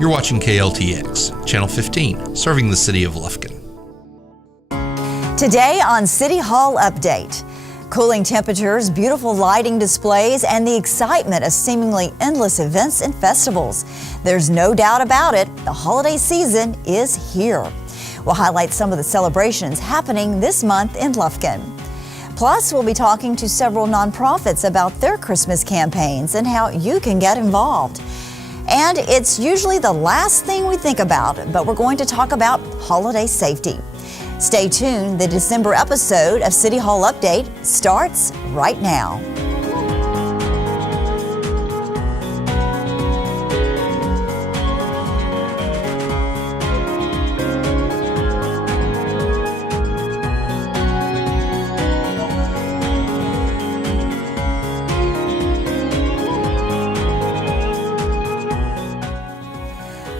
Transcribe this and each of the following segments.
You're watching KLTX, Channel 15, serving the City of Lufkin. Today on City Hall Update, cooling temperatures, beautiful lighting displays, and the excitement of seemingly endless events and festivals. There's no doubt about it, the holiday season is here. We'll highlight some of the celebrations happening this month in Lufkin. Plus, we'll be talking to several nonprofits about their Christmas campaigns and how you can get involved. And it's usually the last thing we think about, but we're going to talk about holiday safety. Stay tuned, the December episode of City Hall Update starts right now.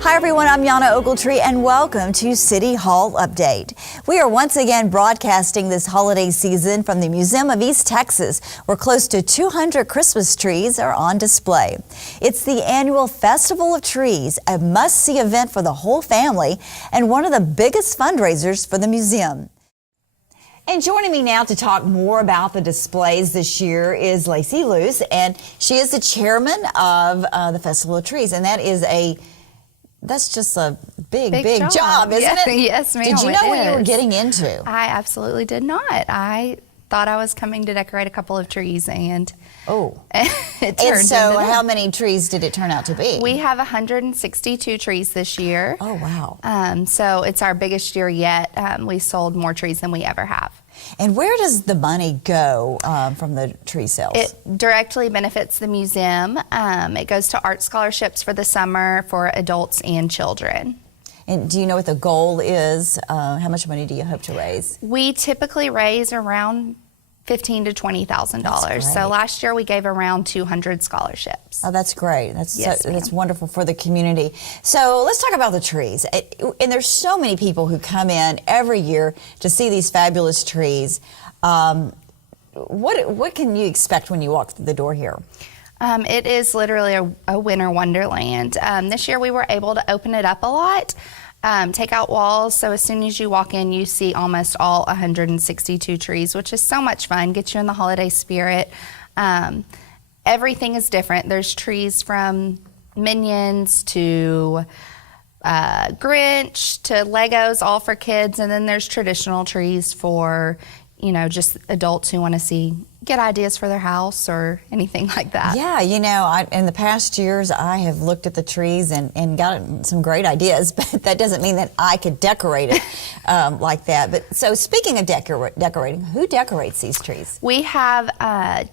Hi everyone, I'm Yana Ogletree and welcome to City Hall Update. We are once again broadcasting this holiday season from the Museum of East Texas, where close to 200 Christmas trees are on display. It's the annual Festival of Trees, a must-see event for the whole family and one of the biggest fundraisers for the museum. And joining me now to talk more about the displays this year is Lacey Luce, and she is the chairman of the Festival of Trees, and that's just a big job, isn't it? Yes, ma'am. Did you know what you were getting into? I absolutely did not. I thought I was coming to decorate a couple of trees, and it turned into that. How many trees did it turn out to be? We have 162 trees this year. Oh, wow. So it's our biggest year yet. We sold more trees than we ever have. And where does the money go from the tree sales? It directly benefits the museum. It goes to art scholarships for the summer for adults and children. And do you know what the goal is? How much money do you hope to raise? We typically raise around $15,000 to $20,000. So last year we gave around 200 scholarships. Oh, that's great. Yes, that's wonderful for the community. So let's talk about the trees. And there's so many people who come in every year to see these fabulous trees. What can you expect when you walk through the door here? It is literally a winter wonderland. This year we were able to open it up a lot. Take out walls, so as soon as you walk in, you see almost all 162 trees, which is so much fun, gets you in the holiday spirit. Everything is different. There's trees from Minions to Grinch to Legos, all for kids, and then there's traditional trees for, just adults who want to get ideas for their house or anything like that. Yeah, in the past years, I have looked at the trees and gotten some great ideas, but that doesn't mean that I could decorate it like that. But so speaking of decorating, who decorates these trees? We have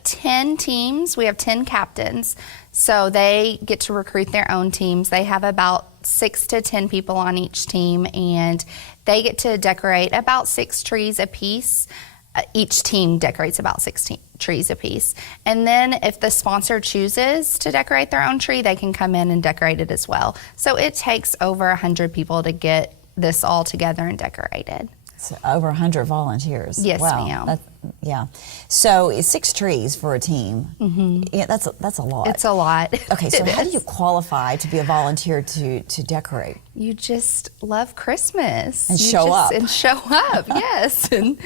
10 teams. We have 10 captains. So they get to recruit their own teams. They have about 6 to 10 people on each team, and they get to decorate about 6 trees apiece. Each team decorates about 16 trees apiece. And then if the sponsor chooses to decorate their own tree, they can come in and decorate it as well. So it takes over 100 people to get this all together and decorated. So over 100 volunteers. Yes, wow. ma'am. Yeah. So 6 trees for a team. Mm-hmm. Yeah, that's a lot. It's a lot. Okay, so how do you qualify to be a volunteer to decorate? You just love Christmas. And show up. And show up, yes. And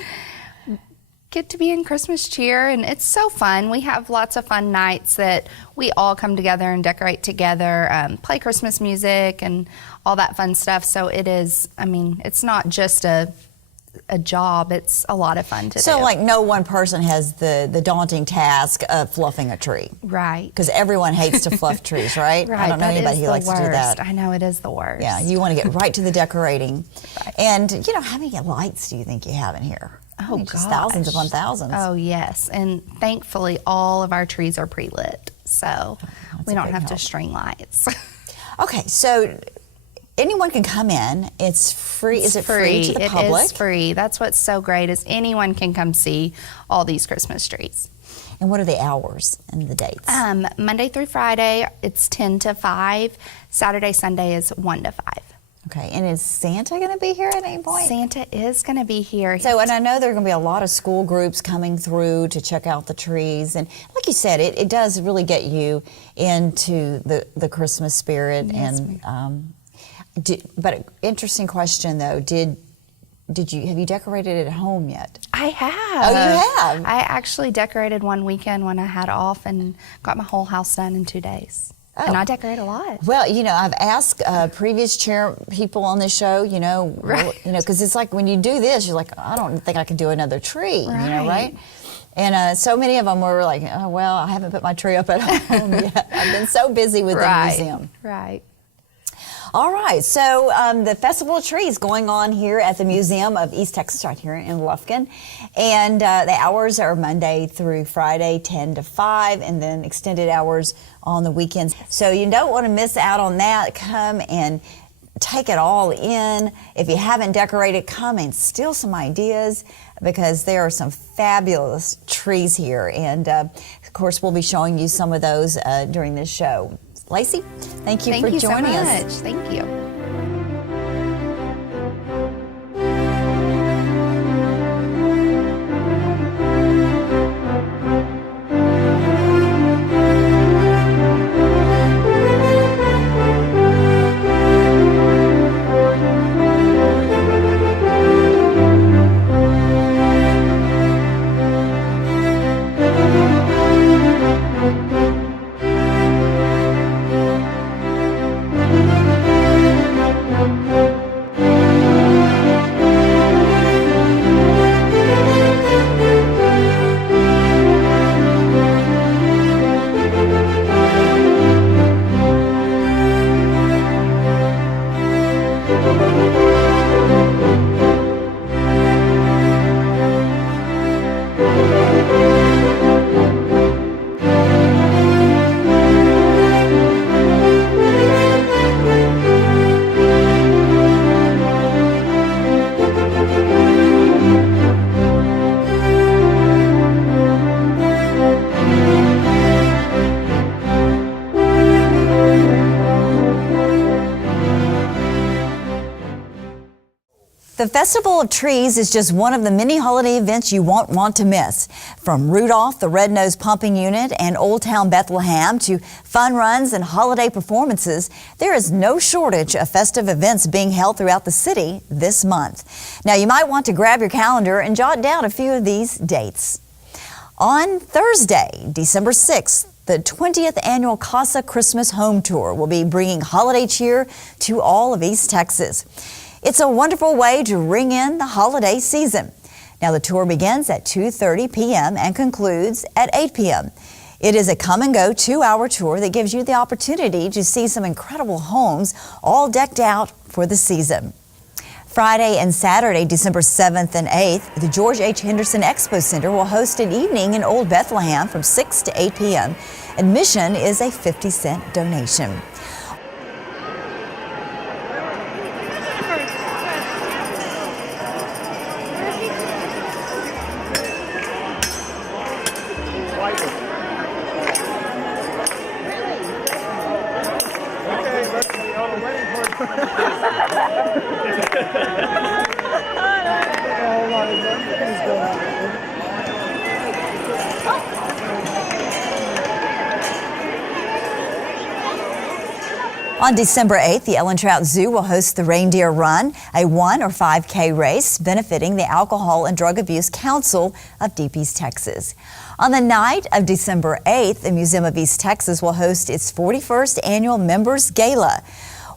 get to be in Christmas cheer, and it's so fun. We have lots of fun nights that we all come together and decorate together, play Christmas music and all that fun stuff. So it is, it's not just a job, it's a lot of fun to do. So like no one person has the daunting task of fluffing a tree. Right. Because everyone hates to fluff trees, right? Right. I don't know anybody who likes to do that. I know, it is the worst. Yeah, you want to get right to the decorating. Right. And how many lights do you think you have in here? Oh, gosh. Just thousands upon thousands. Oh, yes. And thankfully, all of our trees are pre-lit, so we don't have to string lights. Okay, so anyone can come in. It's free. Is it free to the public? It is free. That's what's so great, is anyone can come see all these Christmas trees. And what are the hours and the dates? Monday through Friday, it's 10 to 5. Saturday, Sunday is 1 to 5. Okay, and is Santa going to be here at any point? Santa is going to be here. So, and I know there are going to be a lot of school groups coming through to check out the trees. And like you said, it does really get you into the Christmas spirit. Yes, And but interesting question though, have you decorated it at home yet? I have. Oh, you have? I actually decorated one weekend when I had off and got my whole house done in 2 days. Oh. And I decorate a lot. Well, I've asked previous chair people on this show, Right. because it's like when you do this, you're like, I don't think I can do another tree, right? And so many of them were like, oh, well, I haven't put my tree up at home yet. I've been so busy with the museum. Right. All right, so the Festival of Trees going on here at the Museum of East Texas right here in Lufkin. And the hours are Monday through Friday, 10 to 5, and then extended hours on the weekends. So you don't want to miss out on that. Come and take it all in. If you haven't decorated, come and steal some ideas because there are some fabulous trees here. And of course, we'll be showing you some of those during this show. Lacey, thank you for joining us. Thank you so much. Thank you. The Festival of Trees is just one of the many holiday events you won't want to miss. From Rudolph the Red-Nosed Pumping Unit and Old Town Bethlehem to fun runs and holiday performances, there is no shortage of festive events being held throughout the city this month. Now, you might want to grab your calendar and jot down a few of these dates. On Thursday, December 6th, the 20th annual CASA Christmas Home Tour will be bringing holiday cheer to all of East Texas. It's a wonderful way to ring in the holiday season. Now, the tour begins at 2:30 p.m. and concludes at 8 p.m. It is a come-and-go 2-hour tour that gives you the opportunity to see some incredible homes all decked out for the season. Friday and Saturday, December 7th and 8th, the George H. Henderson Expo Center will host an evening in Old Bethlehem from 6 to 8 p.m. Admission is a 50-cent donation. On December 8th, the Ellen Trout Zoo will host the Reindeer Run, a 1 or 5K race benefiting the Alcohol and Drug Abuse Council of Deep East Texas. On the night of December 8th, the Museum of East Texas will host its 41st annual Members Gala.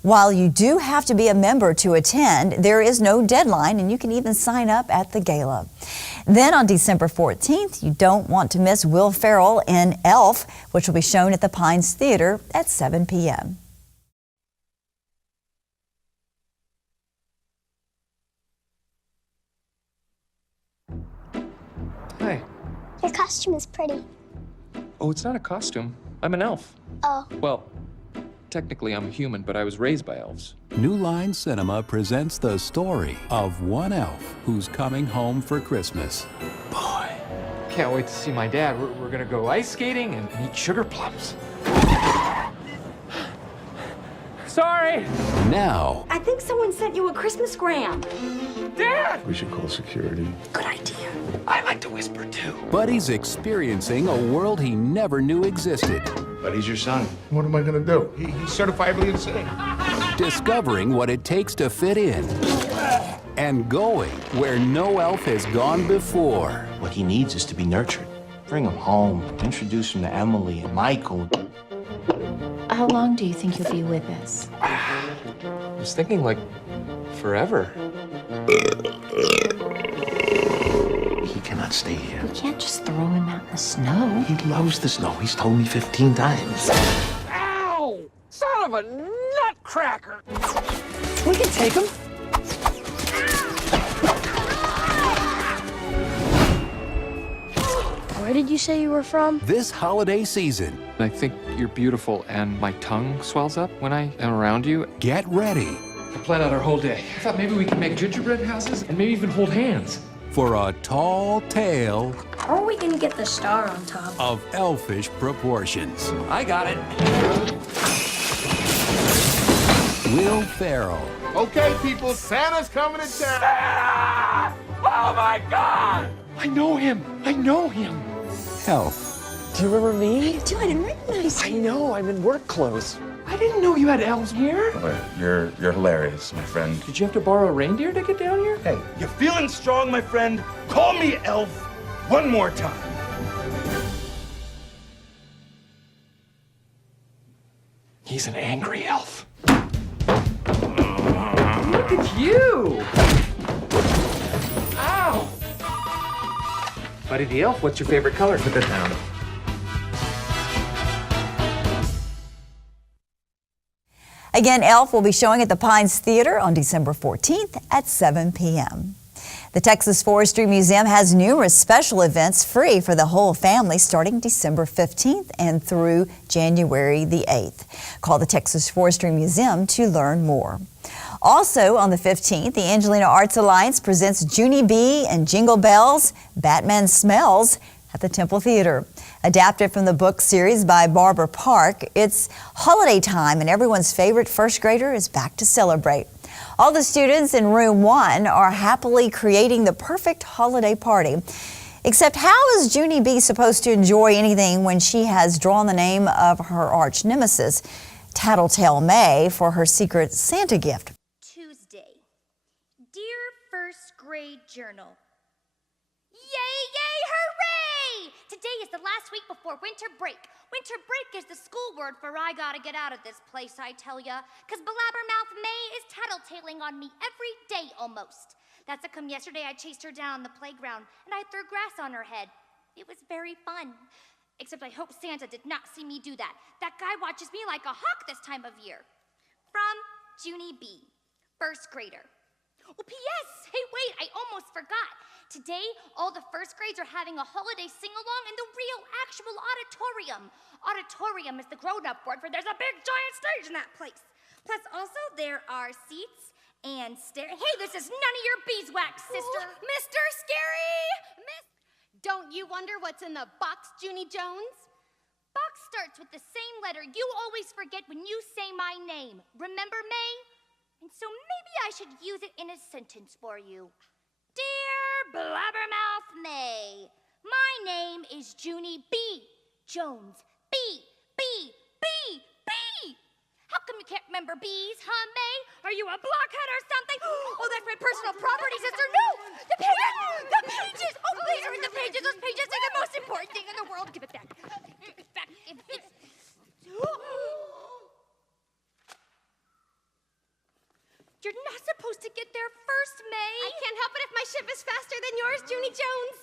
While you do have to be a member to attend, there is no deadline and you can even sign up at the gala. Then on December 14th, you don't want to miss Will Ferrell in Elf, which will be shown at the Pines Theater at 7 p.m. Hi. Your costume is pretty. Oh, it's not a costume. I'm an elf. Oh. Well, technically I'm a human, but I was raised by elves. New Line Cinema presents the story of one elf who's coming home for Christmas. Boy, can't wait to see my dad. We're gonna go ice skating and eat sugar plums. sorry. Now, I think someone sent you a Christmas gram. Dad! We should call security. Good idea. I like to whisper too. Buddy's experiencing a world he never knew existed. But he's your son. What am I gonna do? He's certifiably insane. Discovering what it takes to fit in. And going where no elf has gone before. What he needs is to be nurtured. Bring him home, introduce him to Emily and Michael. How long do you think you'll be with us? I was thinking like forever. He cannot stay here. We can't just throw him out in the snow. He loves the snow. He's told me 15 times. Ow! Son of a nutcracker! We can take him. Where did you say you were from? This holiday season, I think you're beautiful and my tongue swells up when I am around you. get ready I planned out our whole day. I thought maybe we could make gingerbread houses and maybe even hold hands. for a tall tale How are we gonna get the star on top? of elfish proportions. I got it. Will Ferrell, Okay, people, Santa's coming to town. Oh my God! I know him. I know him. Elf, Do you remember me? Dude, I didn't recognize I know. I'm in work clothes. I didn't know you had elves here. You're hilarious, my friend. Did you have to borrow a reindeer to get down here? Hey, you feeling strong, my friend? Call me Elf one more time. He's an angry elf. Look at you! Ow! Buddy the Elf, what's your favorite color? Put that down. Again, Elf will be showing at the Pines Theater on December 14th at 7 p.m. The Texas Forestry Museum has numerous special events free for the whole family starting December 15th and through January the 8th. Call the Texas Forestry Museum to learn more. Also on the 15th, the Angelina Arts Alliance presents Junie B and Jingle Bells, Batman Smells at the Temple Theater. Adapted from the book series by Barbara Park, it's holiday time and everyone's favorite first grader is back to celebrate. All the students in room 1 are happily creating the perfect holiday party. Except how is Junie B supposed to enjoy anything when she has drawn the name of her arch nemesis, Tattletale May, for her secret Santa gift? Tuesday. Dear First Grade Journal. Yay, yay, hooray! Today is the last week before winter break. Winter break is the school word for I gotta get out of this place, I tell ya. 'Cause Blabbermouth May is tattletaling on me every day almost. That's how come yesterday I chased her down on the playground and I threw grass on her head. It was very fun. Except I hope Santa did not see me do that. That guy watches me like a hawk this time of year. From Junie B, first grader. Oh, P.S. Hey, wait, I almost forgot. Today, all the first grades are having a holiday sing-along in the real, actual auditorium. Auditorium is the grown-up word for there's a big, giant stage in that place. Plus, also, there are seats and stairs. Hey, this is none of your beeswax, sister. Ooh, Mr. Scary! Don't you wonder what's in the box, Junie Jones? Box starts with the same letter you always forget when you say my name. Remember, May? And so maybe I should use it in a sentence for you. Dear Blabbermouth May, my name is Junie B. Jones. B. How come you can't remember bees, huh, May? Are you a blockhead or something? Oh, that's my personal property, sister. No! The pages! The pages! Oh, please read the pages. Those pages are the most important thing in the world. Give it back. Give it back. You're not supposed to get there first, May. I can't help it if my ship is faster than yours, Junie Jones.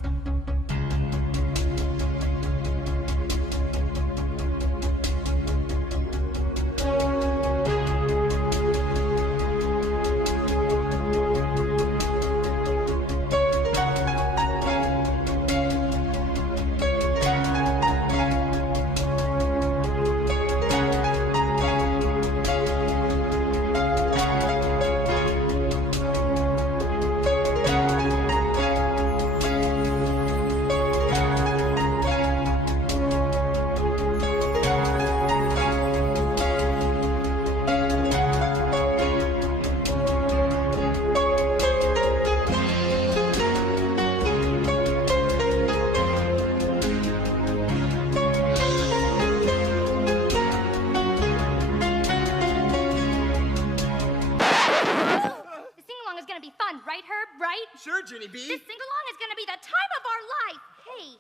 right? Sure, Junie B. This sing-along is gonna be the time of our life. Hey,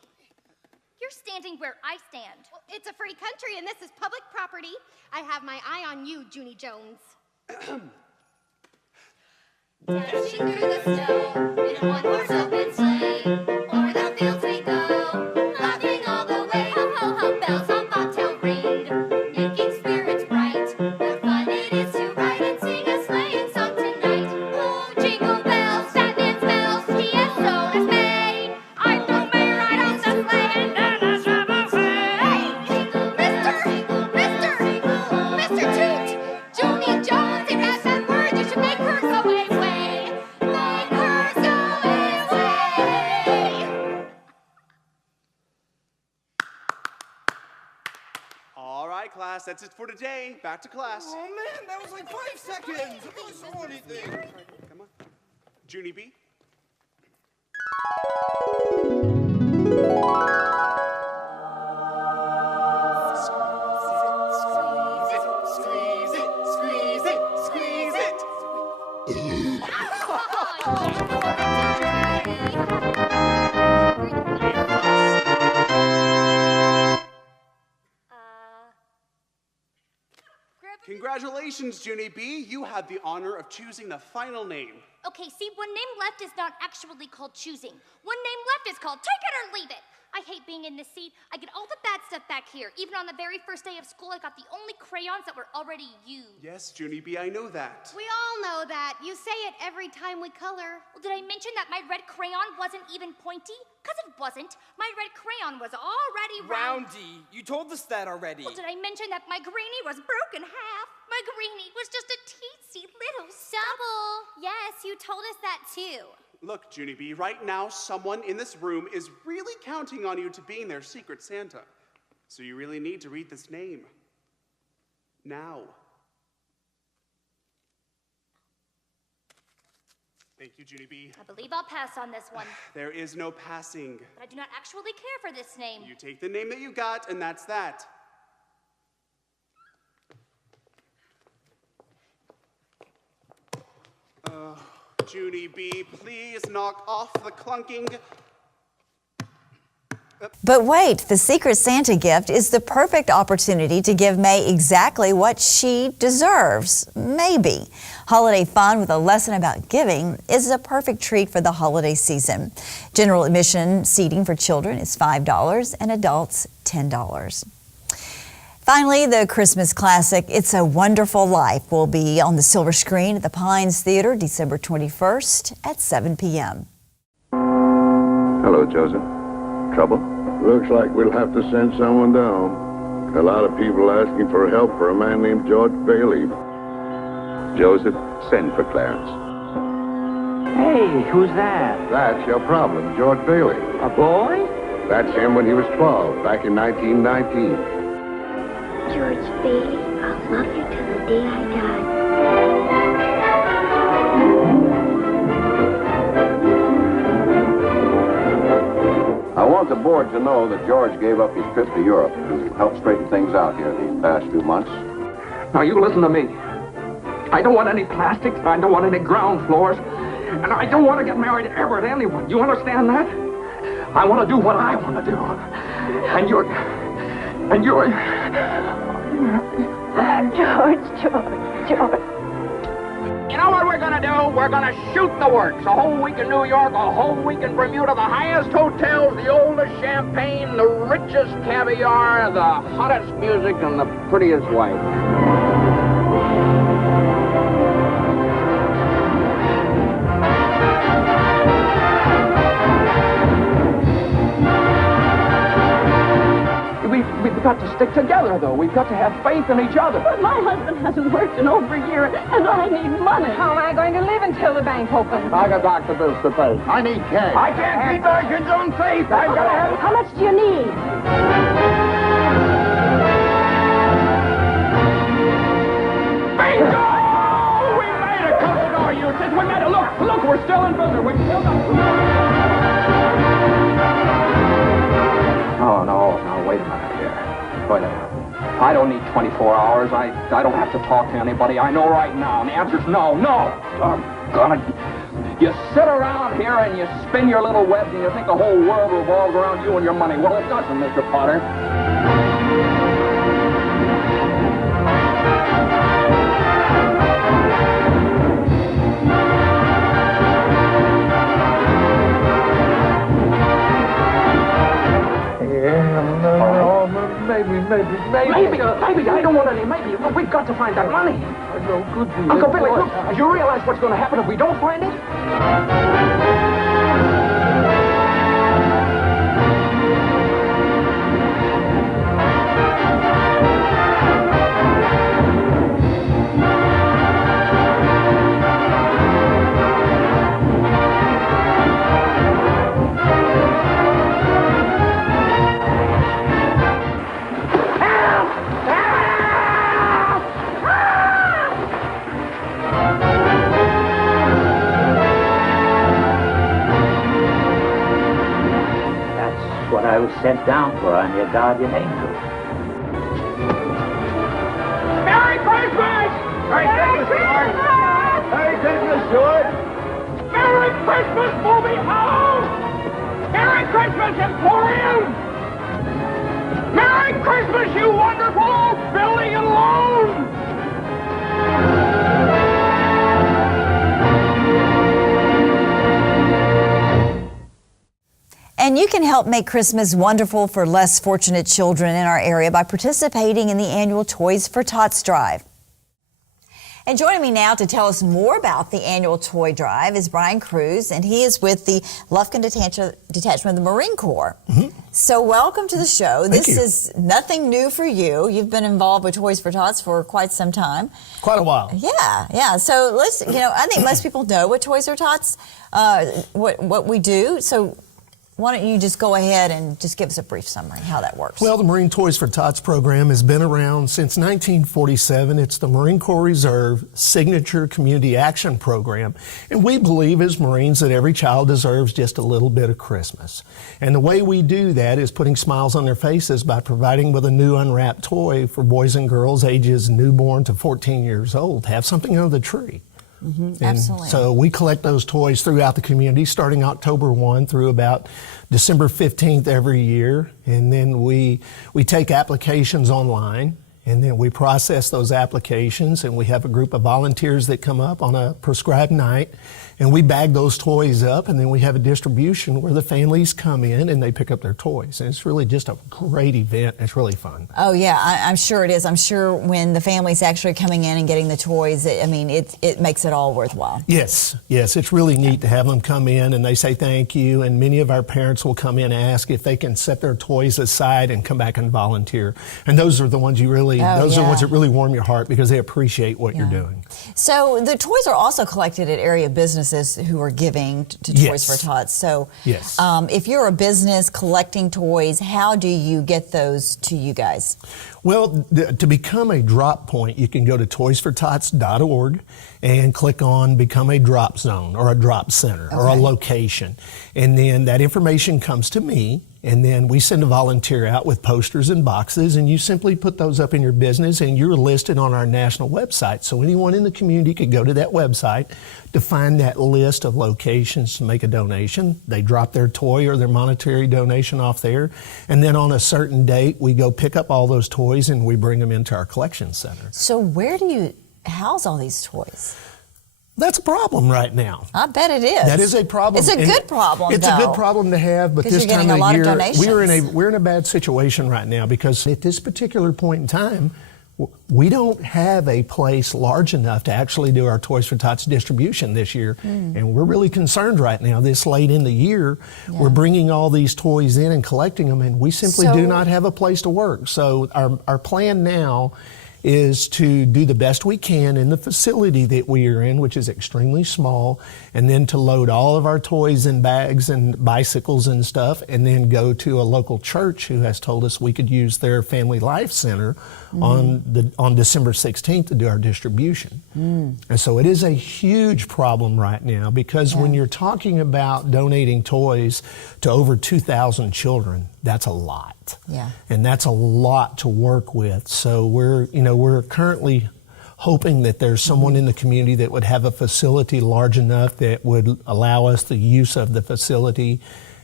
you're standing where I stand. Well, it's a free country and this is public property. I have my eye on you, Junie Jones. Dashing through the snow in a one-horse open sleigh, o'er the fields we go, laughing all the way. Ho, ho, ho, bells on bobtail ring, making spirits bright. What fun it is to ride and sing a sleighing song tonight. Oh, jingle bells, fat man's bells, P.S. so does May. I throw May right off the sleigh and down the travel way. Hey, Mr. Toot, Junie Jones, if that's that word, you should make her go away. All right, class, that's it for today. Back to class. Oh, man, that was like 5 seconds. I really saw anything. Come on. Junie B. Congratulations, Junie B. You have the honor of choosing the final name. Okay, see, one name left is not actually called choosing. One name left is called take it or leave it. I hate being in this seat. I get all the bad stuff back here. Even on the very first day of school, I got the only crayons that were already used. Yes, Junie B, I know that. We all know that. You say it every time we color. Well, did I mention that my red crayon wasn't even pointy? Because it wasn't. My red crayon was already Roundy. You told us that already. Well, did I mention that my greenie was broken half? My greenie was just a teensy little Double. Yes, you told us that too. Look, Junie B, right now someone in this room is really counting on you to being their secret Santa. So you really need to read this name. Now. Thank you, Junie B. I believe I'll pass on this one. There is no passing. But I do not actually care for this name. You take the name that you got, and that's that. Junie B, please knock off the clunking. But wait, the Secret Santa gift is the perfect opportunity to give May exactly what she deserves. Maybe. Holiday fun with a lesson about giving is a perfect treat for the holiday season. General admission seating for children is $5 and adults $10. Finally, the Christmas classic, It's a Wonderful Life, will be on the silver screen at the Pines Theater December 21st at 7 p.m. Hello, Joseph. Trouble? Looks like we'll have to send someone down. A lot of people asking for help for a man named George Bailey. Joseph, send for Clarence. Hey, who's that? That's your problem, George Bailey. A boy? That's him when he was 12, back in 1919. George Bailey, I'll love you till the day I die. I want the board to know that George gave up his trip to Europe to help straighten things out here these past few months. Now, you listen to me. I don't want any plastics, I don't want any ground floors, and I don't want to get married ever to anyone. You understand that? I want to do what I want to do. And you're... George. You know what we're gonna do? We're gonna shoot the works. A whole week in New York, a whole week in Bermuda, the highest hotels, the oldest champagne, the richest caviar, the hottest music, and the prettiest wife. We've got to stick together, though. We've got to have faith in each other. But my husband hasn't worked in over a year, and I need money. How am I going to live until the bank opens? I got doctor bills to pay. I need cash. I can't keep our kids on faith. I've got to have... How much do you need? Bingo! We made it, Commodore Eustace. We made it. Look, we're still in business. We've still got... Oh, no, wait a minute here. Wait a minute. I don't need 24 hours. I don't have to talk to anybody. I know right now. And the answer's no. God. You sit around here and you spin your little webs and you think the whole world revolves around you and your money. Well, it doesn't, Mr. Potter. Maybe, I don't want any maybe. We've got to find that money. Uncle Billy, look, you realize what's going to happen if we don't find it? I was sent down for. I'm your guardian angel. Merry Christmas! Merry Christmas, George! Merry Christmas, George! Merry Christmas, movie house! Merry Christmas, Emporium! Merry Christmas, you wonderful old building and loan! And you can help make Christmas wonderful for less fortunate children in our area by participating in the annual Toys for Tots drive. And joining me now to tell us more about the annual toy drive is Brian Cruz, and he is with the Lufkin Detachment of the Marine Corps. So welcome to the show. Thank you. Is nothing new for you. You've been involved with Toys for Tots for quite some time. Quite a while. Yeah. So let's, I think most people know what Toys for Tots, what we do. So why don't you just go ahead and just give us a brief summary how that works? Well, the Marine Toys for Tots program has been around since 1947. It's the Marine Corps Reserve signature community action program. And we believe as Marines that every child deserves just a little bit of Christmas. And the way we do that is putting smiles on their faces by providing with a new unwrapped toy for boys and girls ages newborn to 14 years old to have something under the tree. Absolutely. So we collect those toys throughout the community starting October 1 through about December 15th every year. And then we take applications online, and then we process those applications, and we have a group of volunteers that come up on a prescribed night, and we bag those toys up, and then we have a distribution where the families come in and they pick up their toys. And it's really just a great event. It's really fun. Oh, yeah, I'm sure it is. I'm sure when the family's actually coming in and getting the toys, it makes it all worthwhile. Yes, it's really neat to have them come in and they say thank you, and many of our parents will come in and ask if they can set their toys aside and come back and volunteer. And those are the ones are the ones that really warm your heart because they appreciate what you're doing. So the toys are also collected at area businesses who are giving to Toys for Tots. So if you're a business collecting toys, how do you get those to you guys? Well, to become a drop point, you can go to toysfortots.org and click on Become a Drop Zone or a Drop Center or a location. And then that information comes to me, and then we send a volunteer out with posters and boxes, and you simply put those up in your business, and you're listed on our national website. So anyone in the community could go to that website to find that list of locations to make a donation. They drop their toy or their monetary donation off there, and then on a certain date, we go pick up all those toys and we bring them into our collection center. So where do you house all these toys? That's a problem right now. I bet it is. That is a problem. It's a good problem, It's a good problem to have, but this time of year, we're in a bad situation right now because at this particular point in time, we don't have a place large enough to actually do our Toys for Tots distribution this year. And we're really concerned right now. This late in the year, we're bringing all these toys in and collecting them, and we simply do not have a place to work. So our plan now is to do the best we can in the facility that we are in, which is extremely small, and then to load all of our toys in bags and bicycles and stuff, and then go to a local church who has told us we could use their Family Life Center on December 16th to do our distribution. And so it is a huge problem right now because when you're talking about donating toys to over 2,000 children, that's a lot. And that's a lot to work with. So we're currently hoping that there's someone in the community that would have a facility large enough that would allow us the use of the facility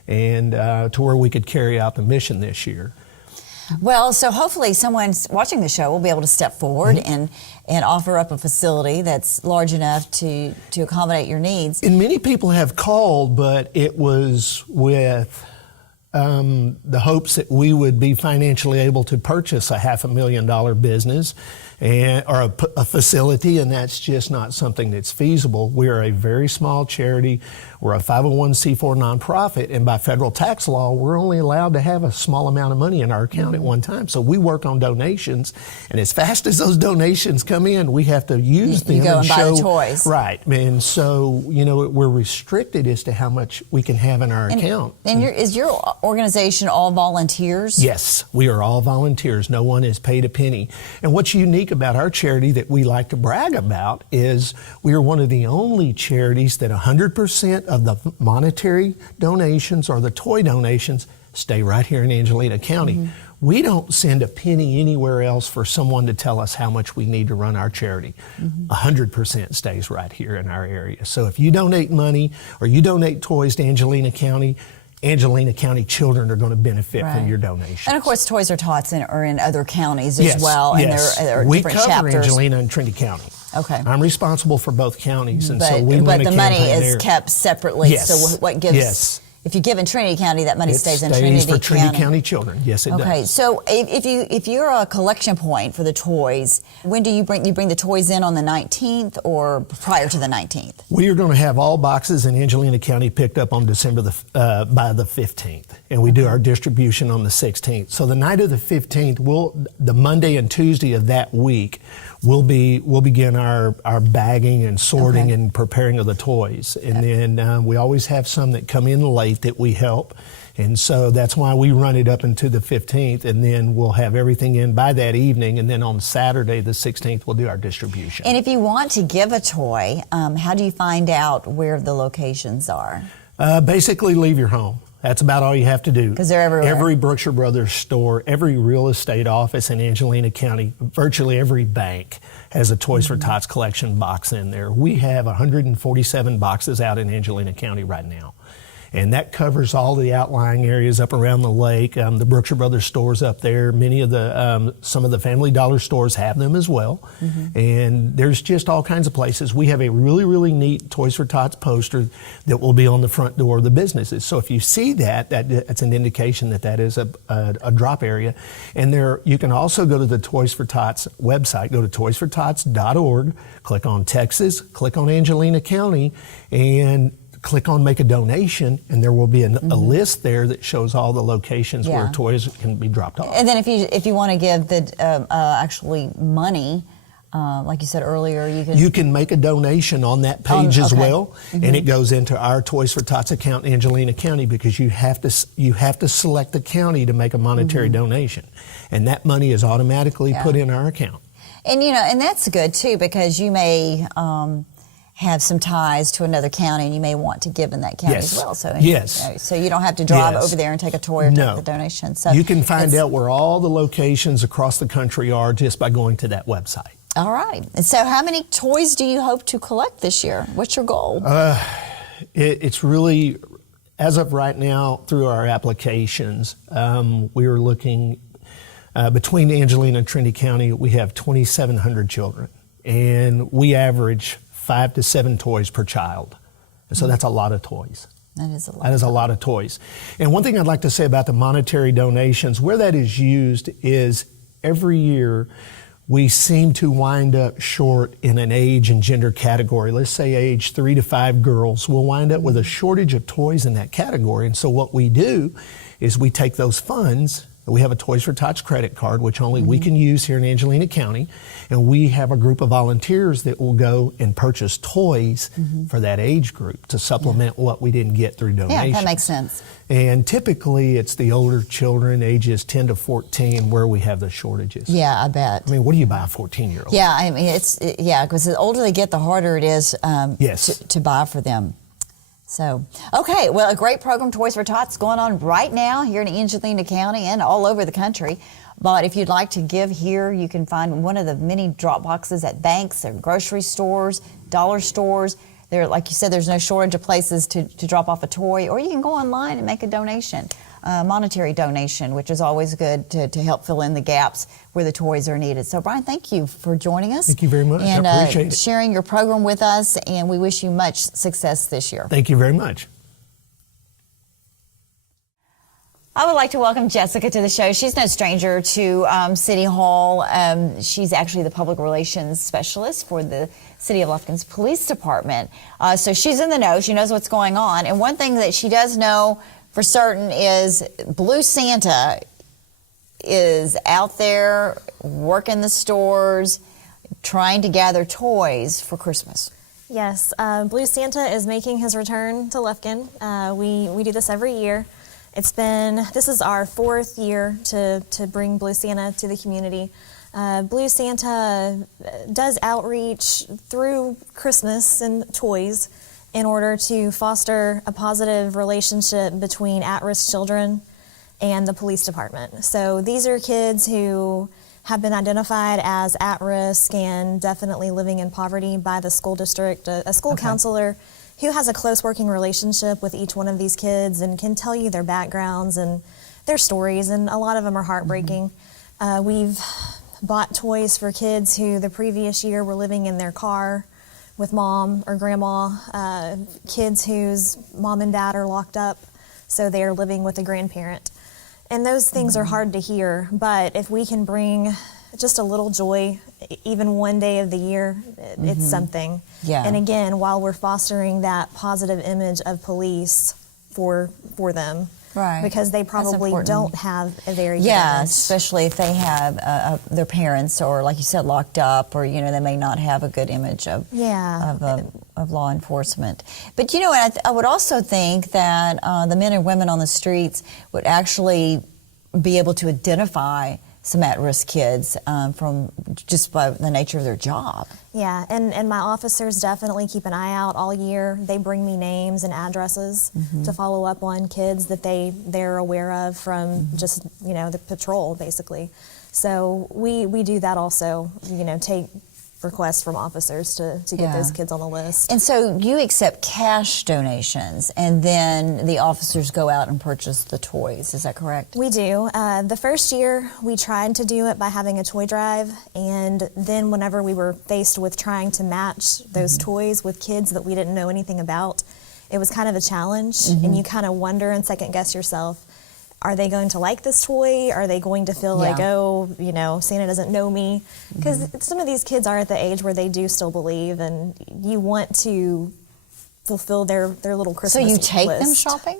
and to where we could carry out the mission this year. Well, so hopefully someone watching the show will be able to step forward and offer up a facility that's large enough to accommodate your needs. And many people have called, but it was with the hopes that we would be financially able to purchase a $500,000 business or a facility, and that's just not something that's feasible. We are a very small charity. We're a 501c4 nonprofit, and by federal tax law, we're only allowed to have a small amount of money in our account at one time. So we work on donations, and as fast as those donations come in, we have to use them. You go and buy show, the toys. Right, and so, you know, we're restricted as to how much we can have in our account. And is your organization all volunteers? Yes, we are all volunteers. No one is paid a penny. And what's unique about our charity that we like to brag about is we are one of the only charities that 100% of the monetary donations or the toy donations stay right here in Angelina County. We don't send a penny anywhere else for someone to tell us how much we need to run our charity. 100% stays right here in our area. So if you donate money or you donate toys to Angelina County children are going to benefit from your donations. And of course, Toys for Tots are in other counties as well. And there are we different cover chapters. Angelina and Trinity County. Okay. I'm responsible for both counties, and so we but run a the money campaign is there. kept separately. Yes. So what gives? Yes. If you give in Trinity County, that money stays in It Trinity stays County. for Trinity County children. Yes, it does. Okay, so if you're a collection point for the toys, when do you bring the toys in on the 19th or prior to the 19th? We are going to have all boxes in Angelina County picked up on December by the 15th, and we do our distribution on the 16th. So the night of the 15th, the Monday and Tuesday of that week, we'll begin our bagging and sorting and preparing of the toys, and then we always have some that come in late that we help, and so that's why we run it up into the 15th, and then we'll have everything in by that evening, and then on Saturday the 16th we'll do our distribution. And if you want to give a toy, how do you find out where the locations are? Basically leave your home. That's about all you have to do. Because they're everywhere. Every Brookshire Brothers store, every real estate office in Angelina County, virtually every bank has a Toys for Tots collection box in there. We have 147 boxes out in Angelina County right now. And that covers all the outlying areas up around the lake. The Brookshire Brothers stores up there. Many of some of the Family Dollar stores have them as well. And there's just all kinds of places. We have a really, really neat Toys for Tots poster that will be on the front door of the businesses. So if you see that's an indication that is a drop area. And you can also go to the Toys for Tots website. Go to toysfortots.org, click on Texas, click on Angelina County, and click on Make a Donation, and there will be a list there that shows all the locations where toys can be dropped off. And then if you want to give the actually money, like you said earlier, you can make a donation on that page as well, and it goes into our Toys for Tots account in Angelina County, because you have to select the county to make a monetary donation, and that money is automatically put in our account. And and that's good too, because you may have some ties to another county, and you may want to give in that county as well. So so you don't have to drive over there and take a toy or take the donation. So you can find out where all the locations across the country are just by going to that website. All right. And so how many toys do you hope to collect this year? What's your goal? It's really, as of right now, through our applications, we are looking between Angelina and Trinity County, we have 2,700 children, and we average 5 to 7 toys per child. And so that's a lot of toys. That is a lot. That is a lot of toys. And one thing I'd like to say about the monetary donations, where that is used is every year we seem to wind up short in an age and gender category. Let's say age 3 to 5 girls. We'll wind up with a shortage of toys in that category. And so what we do is we take those funds. We have a Toys for Tots credit card, which only we can use here in Angelina County, and we have a group of volunteers that will go and purchase toys for that age group to supplement what we didn't get through donations. Yeah, that makes sense. And typically it's the older children, ages 10 to 14, where we have the shortages. Yeah, I bet. I mean, what do you buy a 14-year-old? Yeah, I mean, because the older they get, the harder it is to buy for them. So, okay, well, a great program, Toys for Tots, going on right now here in Angelina County and all over the country. But if you'd like to give here, you can find one of the many drop boxes at banks and grocery stores, dollar stores. There, like you said, there's no shortage of places to drop off a toy, or you can go online and make a donation, a monetary donation, which is always good to help fill in the gaps where the toys are needed. So, Brian, thank you for joining us. Thank you very much. And I appreciate it. Sharing your program with us, and we wish you much success this year. Thank you very much. I would like to welcome Jessica to the show. She's no stranger to City Hall. She's actually the public relations specialist for the City of Lufkin's police department. So she's in the know. She knows what's going on. And one thing that she does know for certain is Blue Santa is out there working the stores, trying to gather toys for Christmas. Yes, Blue Santa is making his return to Lufkin. We do this every year. This is our 4th year to bring Blue Santa to the community. Blue Santa does outreach through Christmas and toys in order to foster a positive relationship between at-risk children and the police department. So these are kids who have been identified as at-risk and definitely living in poverty by the school district. A school counselor who has a close working relationship with each one of these kids and can tell you their backgrounds and their stories, and a lot of them are heartbreaking. We've bought toys for kids who the previous year were living in their car with mom or grandma, kids whose mom and dad are locked up, so they're living with a grandparent. And those things are hard to hear, but if we can bring just a little joy, even one day of the year, it's something. Yeah. And again, while we're fostering that positive image of police for them, right? Because they probably don't have a very good image. Especially if they have their parents, or like you said, locked up, or they may not have a good image of law enforcement. But I would also think that the men and women on the streets would actually be able to identify some at-risk kids from just by the nature of their job. Yeah, and my officers definitely keep an eye out all year. They bring me names and addresses to follow up on kids that they're aware of from just the patrol, basically. So we do that also. Take requests from officers to get those kids on the list. And so you accept cash donations, and then the officers go out and purchase the toys. Is that correct? We do. The first year, we tried to do it by having a toy drive, and then whenever we were faced with trying to match those toys with kids that we didn't know anything about, it was kind of a challenge, and you kind of wonder and second guess yourself. Are they going to like this toy? Are they going to feel like, Santa doesn't know me? Because some of these kids are at the age where they do still believe, and you want to fulfill their little Christmas list. So you take them shopping?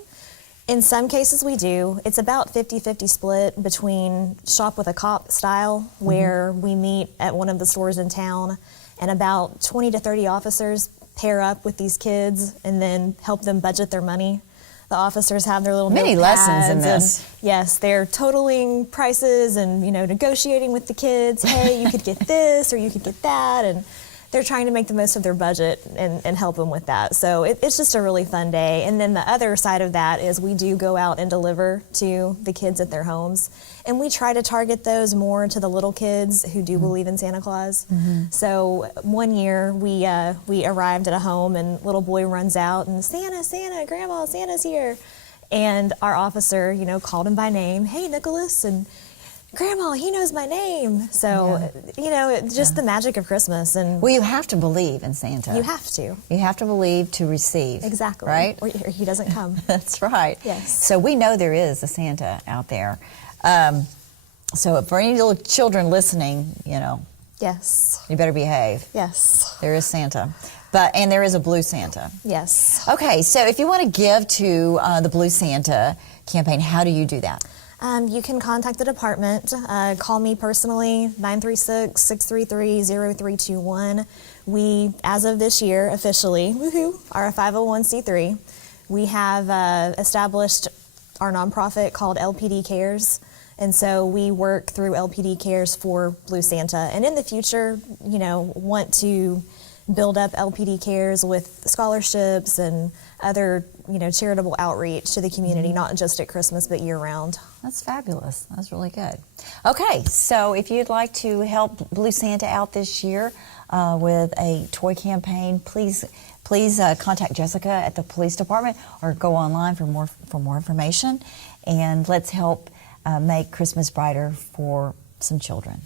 In some cases we do. It's about 50-50 split between shop with a cop style, where we meet at one of the stores in town, and about 20 to 30 officers pair up with these kids and then help them budget their money. The officers have their little many lessons in this. Yes, they're totaling prices and negotiating with the kids. Hey, you could get this or you could get that, and they're trying to make the most of their budget and help them with that. So it's just a really fun day. And then the other side of that is we do go out and deliver to the kids at their homes, and we try to target those more to the little kids who do believe in Santa Claus. So one year we arrived at a home, and little boy runs out and Santa, Grandma, Santa's here. And our officer, called him by name. Hey, Nicholas, and Grandma, he knows my name. So, just the magic of Christmas. And well, you have to believe in Santa. You have to. You have to believe to receive. Exactly. Right? Or he doesn't come. That's right. Yes. So we know there is a Santa out there. So for any little children listening, yes, you better behave. Yes. There is Santa. And there is a Blue Santa. Yes. Okay, so if you want to give to the Blue Santa campaign, how do you do that? You can contact the department. Call me personally, 936-633-0321. We, as of this year, officially, are a 501c3. We have established our nonprofit called LPD Cares. And so we work through LPD Cares for Blue Santa. And in the future, want to build up LPD Cares with scholarships and other, charitable outreach to the community, not just at Christmas, but year round. That's fabulous. That's really good. Okay, so if you'd like to help Blue Santa out this year with a toy campaign, please contact Jessica at the police department or go online for more information, and let's help make Christmas brighter for some children.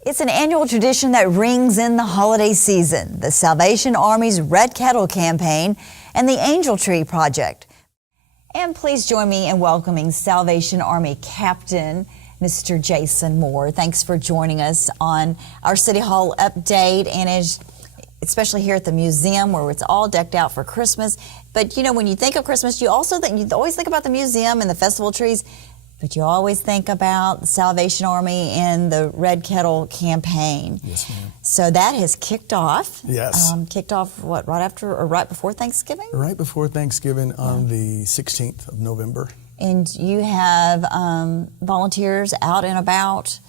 It's an annual tradition that rings in the holiday season, the Salvation Army's Red Kettle campaign and the Angel Tree Project. And please join me in welcoming Salvation Army Captain, Mr. Jason Moore. Thanks for joining us on our City Hall update, and especially here at the museum where it's all decked out for Christmas. But you know, when you think of Christmas, you always think about the museum and the festival trees, but you always think about the Salvation Army and the Red Kettle campaign. Yes, ma'am. So that has kicked off. Yes. Kicked off what, right after or right before Thanksgiving? Right before Thanksgiving on the 16th of November. And you have volunteers out and about,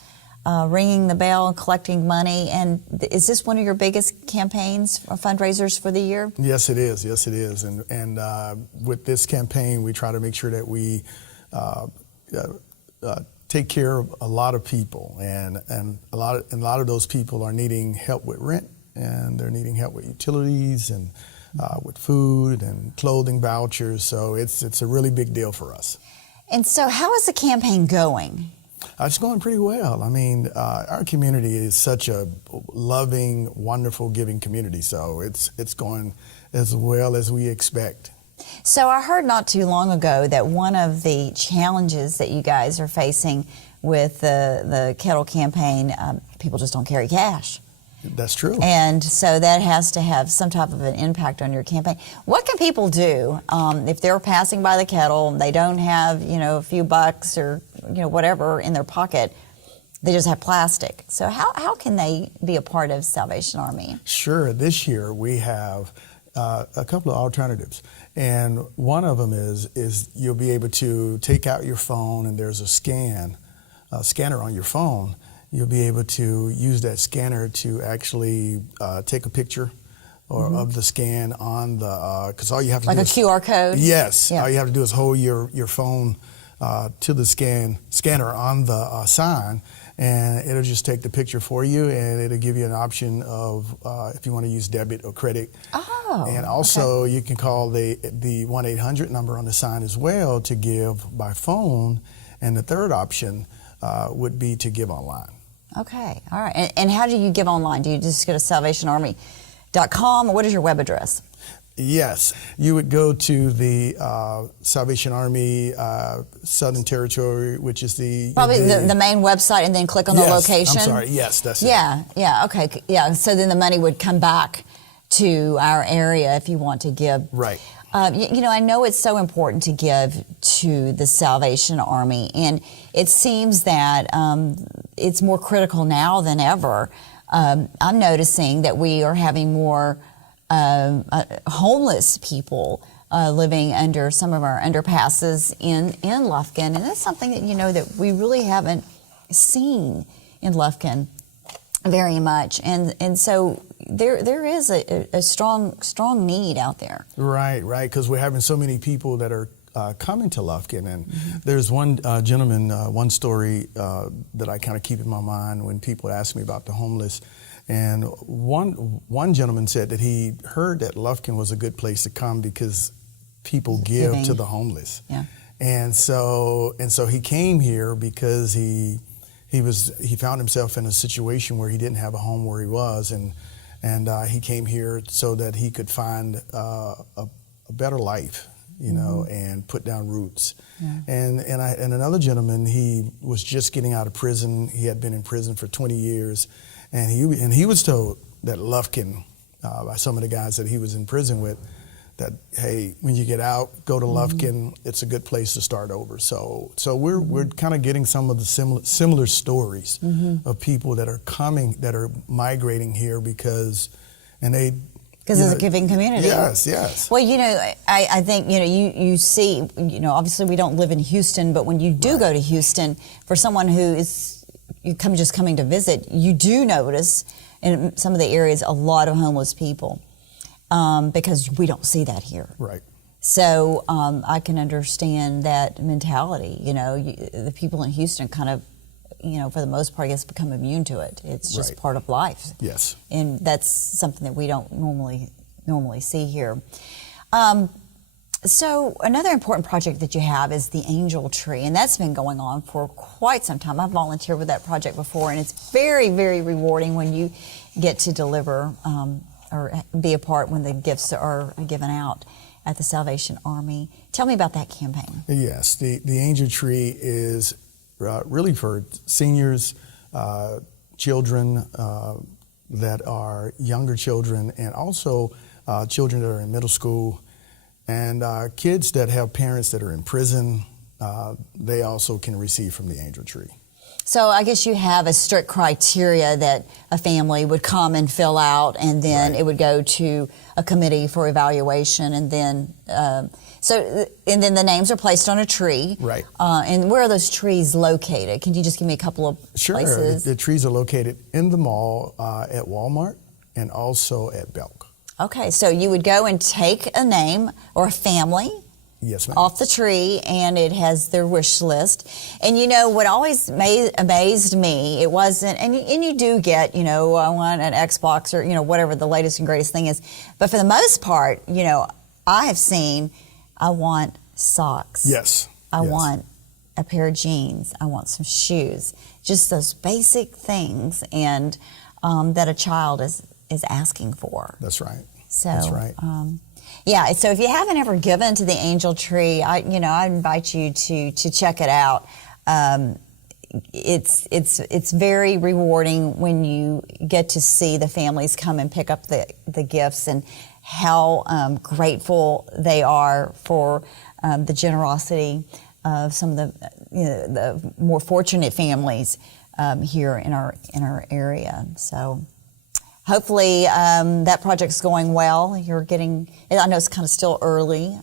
ringing the bell, collecting money. And is this one of your biggest campaigns or fundraisers for the year? Yes, it is. Yes, it is. And with this campaign, we try to make sure that we take care of a lot of people, and a lot of those people are needing help with rent, and they're needing help with utilities and with food and clothing vouchers. So it's a really big deal for us. And so, how is the campaign going? It's going pretty well. I mean, our community is such a loving, wonderful, giving community. So it's going as well as we expect. So I heard not too long ago that one of the challenges that you guys are facing with the Kettle campaign, people just don't carry cash. That's true. And so that has to have some type of an impact on your campaign. What can people do if they're passing by the Kettle and they don't have, a few bucks or, whatever in their pocket? They just have plastic. So how can they be a part of Salvation Army? Sure. This year we have a couple of alternatives. And one of them is you'll be able to take out your phone, and there's a scanner on your phone. You'll be able to use that scanner to actually take a picture of the scan on the, because all you have to do is... Like a QR code? Yes. Yeah. All you have to do is hold your phone to the scanner on the sign, and it'll just take the picture for you, and it'll give you an option of if you want to use debit or credit. Oh, and also you can call the 1-800 number on the sign as well to give by phone, and the third option would be to give online. Okay, all right. And how do you give online? Do you just go to salvationarmy.com, or what is your web address? Yes, you would go to the Salvation Army Southern Territory, which is probably the main website, and then click on the location. I'm sorry. Yes, that's it. Yeah. Okay. Yeah. So then the money would come back to our area if you want to give. Right. I know it's so important to give to the Salvation Army, and it seems that it's more critical now than ever. I'm noticing that we are having more homeless people living under some of our underpasses in Lufkin, and that's something that that we really haven't seen in Lufkin very much, and so there is a strong need out there. Right, because we're having so many people that are coming to Lufkin, and there's one gentleman, one story that I kind of keep in my mind when people ask me about the homeless. And one gentleman said that he heard that Lufkin was a good place to come because people give to the homeless. Yeah. And so he came here because he found himself in a situation where he didn't have a home where he was, and he came here so that he could find a better life, and put down roots. Yeah. And another gentleman, he was just getting out of prison. He had been in prison for 20 years. And he was told that Lufkin, by some of the guys that he was in prison with, that, hey, when you get out, go to Lufkin. It's a good place to start over. So we're kind of getting some of the similar stories of people that are coming, that are migrating here because it's a giving community. Yes. Well, I think, you see, obviously we don't live in Houston, but when you do go to Houston, for someone who is just coming to visit, you do notice in some of the areas a lot of homeless people because we don't see that here. Right. So I can understand that mentality. You know, the people in Houston kind of, you know, for the most part, I guess, become immune to it. It's just Right. part of life. Yes. And that's something that we don't normally see here. So another important project that you have is the Angel Tree, and that's been going on for quite some time. I've volunteered with that project before, and it's very, very rewarding when you get to deliver or be a part when the gifts are given out at the Salvation Army. Tell me about that campaign. Yes, the Angel Tree is really for seniors, children that are younger children, and also children that are in middle school, and kids that have parents that are in prison. They also can receive from the Angel Tree. So I guess you have a strict criteria that a family would come and fill out, and then it would go to a committee for evaluation, and then and then the names are placed on a tree. Right. And where are those trees located? Can you just give me a couple of places? Sure. The trees are located in the mall at Walmart and also at Belk. Okay, so you would go and take a name or a family. Yes, ma'am. Off the tree, and it has their wish list. And you know what always amazed me, it wasn't, and you do get, you know, I want an Xbox or, you know, whatever the latest and greatest thing is, but for the most part, you know, I have seen, I want socks. Yes. I want a pair of jeans. I want some shoes. Just those basic things, and that a child is asking for. That's right. So, that's right. Yeah, so if you haven't ever given to the Angel Tree, I invite you to check it out. It's very rewarding when you get to see the families come and pick up the gifts, and how grateful they are for the generosity of some of the more fortunate families here in our area. So. Hopefully that project's going well. I know it's kind of still early,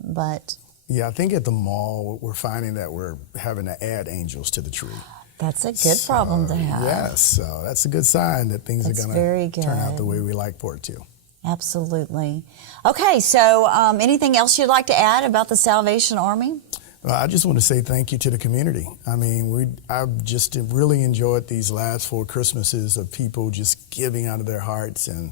but. Yeah, I think at the mall, we're finding that we're having to add angels to the tree. That's a good problem to have. Yes, so that's a good sign that things are going to turn out the way we like for it to. Absolutely. Okay, so anything else you'd like to add about the Salvation Army? I just want to say thank you to the community. I mean, I've just really enjoyed these last 4 Christmases of people just giving out of their hearts, and,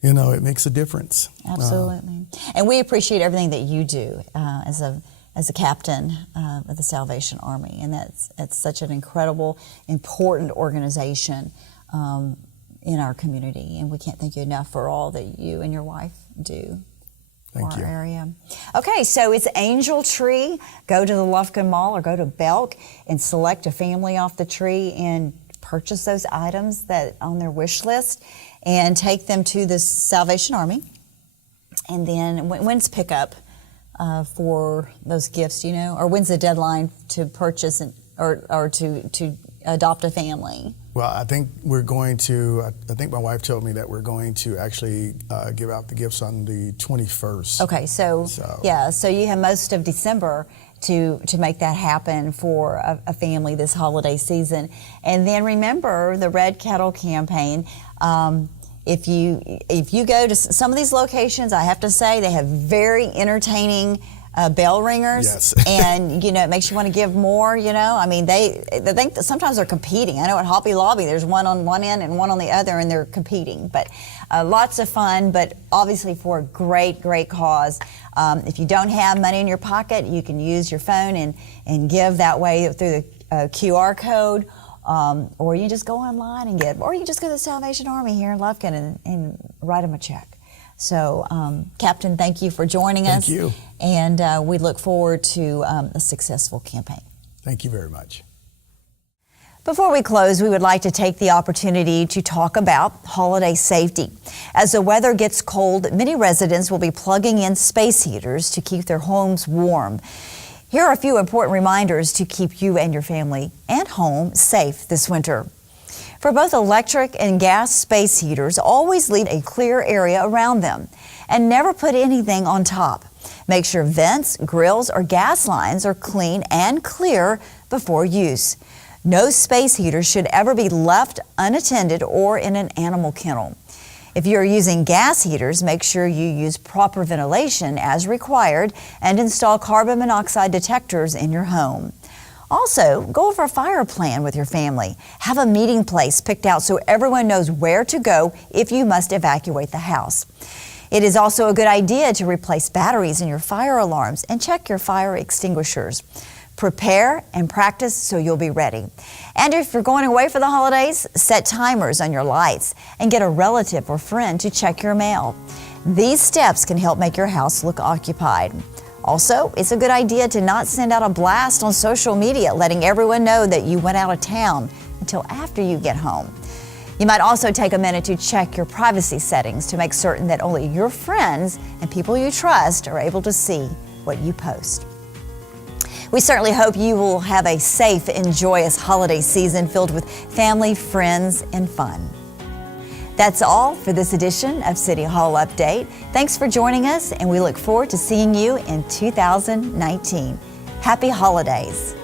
you know, it makes a difference. Absolutely. And we appreciate everything that you do as a captain of the Salvation Army, and that's such an incredible, important organization in our community, and we can't thank you enough for all that you and your wife do. Thank you. Our area. Okay, so it's Angel Tree. Go to the Lufkin Mall or go to Belk and select a family off the tree and purchase those items that on their wish list and take them to the Salvation Army. And then when's pickup for those gifts, you know? Or when's the deadline to purchase or to adopt a family? Well, I think I think my wife told me that we're going to actually give out the gifts on the 21st. Okay, so you have most of December to make that happen for a family this holiday season. And then remember the Red Kettle campaign. If you go to some of these locations, I have to say they have very entertaining bell ringers. Yes. And, you know, it makes you want to give more, you know. I mean, they think that sometimes they're competing. I know at Hobby Lobby there's one on one end and one on the other, and they're competing. But lots of fun, but obviously for a great, great cause. If you don't have money in your pocket, you can use your phone and give that way through the QR code. Or you just go online and give, or you just go to the Salvation Army here in Lufkin and write them a check. So, Captain, thank you for joining us. Thank you. And we look forward to a successful campaign. Thank you very much. Before we close, we would like to take the opportunity to talk about holiday safety. As the weather gets cold, many residents will be plugging in space heaters to keep their homes warm. Here are a few important reminders to keep you and your family and home safe this winter. For both electric and gas space heaters, always leave a clear area around them and never put anything on top. Make sure vents, grills, or gas lines are clean and clear before use. No space heater should ever be left unattended or in an animal kennel. If you're using gas heaters, make sure you use proper ventilation as required and install carbon monoxide detectors in your home. Also, go over a fire plan with your family. Have a meeting place picked out so everyone knows where to go if you must evacuate the house. It is also a good idea to replace batteries in your fire alarms and check your fire extinguishers. Prepare and practice so you'll be ready. And if you're going away for the holidays, set timers on your lights and get a relative or friend to check your mail. These steps can help make your house look occupied. Also, it's a good idea to not send out a blast on social media letting everyone know that you went out of town until after you get home. You might also take a minute to check your privacy settings to make certain that only your friends and people you trust are able to see what you post. We certainly hope you will have a safe and joyous holiday season filled with family, friends, and fun. That's all for this edition of City Hall Update. Thanks for joining us, and we look forward to seeing you in 2019. Happy holidays.